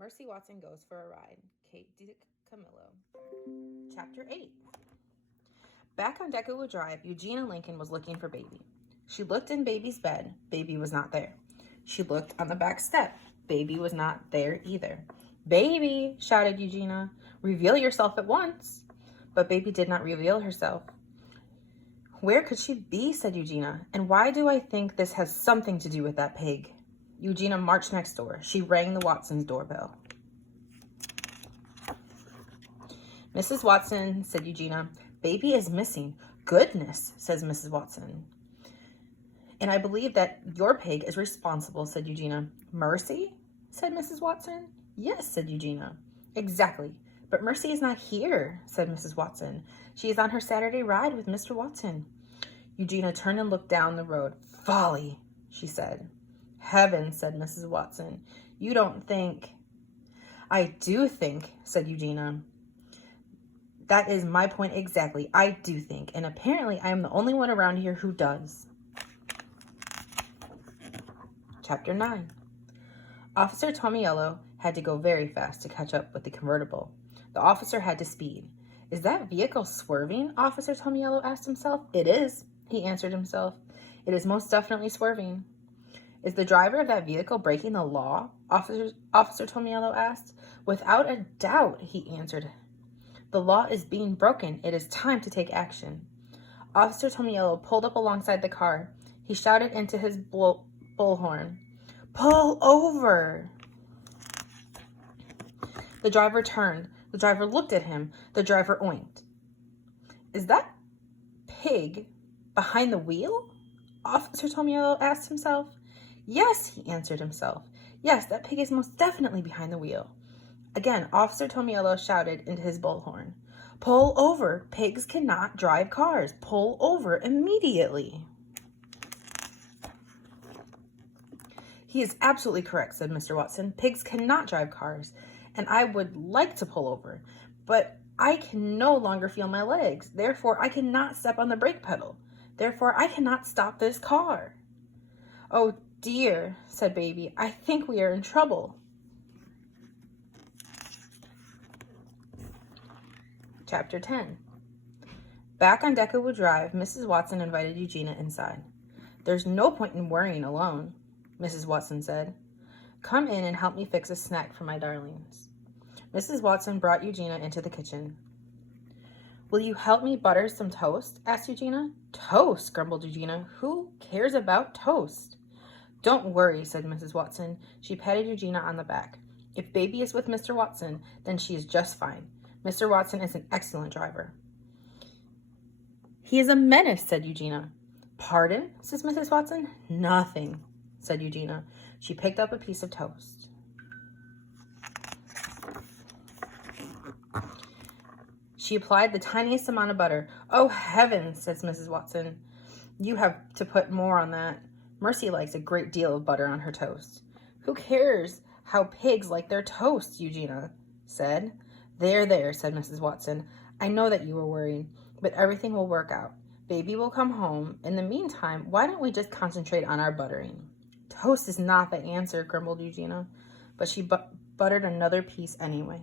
Mercy Watson Goes for a Ride, Kate DiCamillo. Chapter 8. Back on Deckerwood Drive, Eugenia Lincoln was looking for Baby. She looked in Baby's bed. Baby was not there. She looked on the back step. Baby was not there either. "Baby," shouted Eugenia, "reveal yourself at once." But Baby did not reveal herself. "Where could she be?" said Eugenia. "And why do I think this has something to do with that pig?" Eugenia marched next door. She rang the Watsons' doorbell. "Mrs. Watson," said Eugenia, "Baby is missing." "Goodness," says Mrs. Watson. "And I believe that your pig is responsible," said Eugenia. "Mercy?" said Mrs. Watson. "Yes," said Eugenia. "Exactly. But Mercy is not here," said Mrs. Watson. "She is on her Saturday ride with Mr. Watson." Eugenia turned and looked down the road. "Folly," she said. "Heavens," said Mrs. Watson. "You don't think—" "I do think," said Eugenia. "That is my point exactly. I do think. And apparently I am the only one around here who does." Chapter 9. Officer Tomiello had to go very fast to catch up with the convertible. The officer had to speed. "Is that vehicle swerving?" Officer Tomiello asked himself. "It is," he answered himself. "It is most definitely swerving." "Is the driver of that vehicle breaking the law?" Officer Tomiello asked. "Without a doubt," he answered. "The law is being broken. It is time to take action." Officer Tomiello pulled up alongside the car. He shouted into his bullhorn, "Pull over!" The driver turned. The driver looked at him. The driver oinked. "Is that pig behind the wheel?" Officer Tomiello asked himself. "Yes," he answered himself. "Yes, that pig is most definitely behind the wheel." Again, Officer Tomiello shouted into his bullhorn, "Pull over! Pigs cannot drive cars! Pull over immediately!" "He is absolutely correct," said Mr. Watson. "Pigs cannot drive cars, and I would like to pull over, but I can no longer feel my legs. Therefore, I cannot step on the brake pedal. Therefore, I cannot stop this car." "Oh dear," said Baby, "I think we are in trouble." Chapter 10. Back on Deckerwood Drive, Mrs. Watson invited Eugenia inside. "There's no point in worrying alone," Mrs. Watson said. "Come in and help me fix a snack for my darlings." Mrs. Watson brought Eugenia into the kitchen. "Will you help me butter some toast?" asked Eugenia. "Toast?" grumbled Eugenia. "Who cares about toast?" "Don't worry," said Mrs. Watson. She patted Eugenia on the back. "If Baby is with Mr. Watson, then she is just fine. Mr. Watson is an excellent driver." "He is a menace," said Eugenia. "Pardon?" says Mrs. Watson. "Nothing," said Eugenia. She picked up a piece of toast. She applied the tiniest amount of butter. "Oh, heavens," says Mrs. Watson. "You have to put more on that." Mercy likes a great deal of butter on her toast. "Who cares how pigs like their toast?" Eugenia said. There, said Mrs. Watson. "I know that you were worried, but everything will work out. Baby will come home. In the meantime, why don't we just concentrate on our buttering?" "Toast is not the answer," grumbled Eugenia, but she buttered another piece anyway.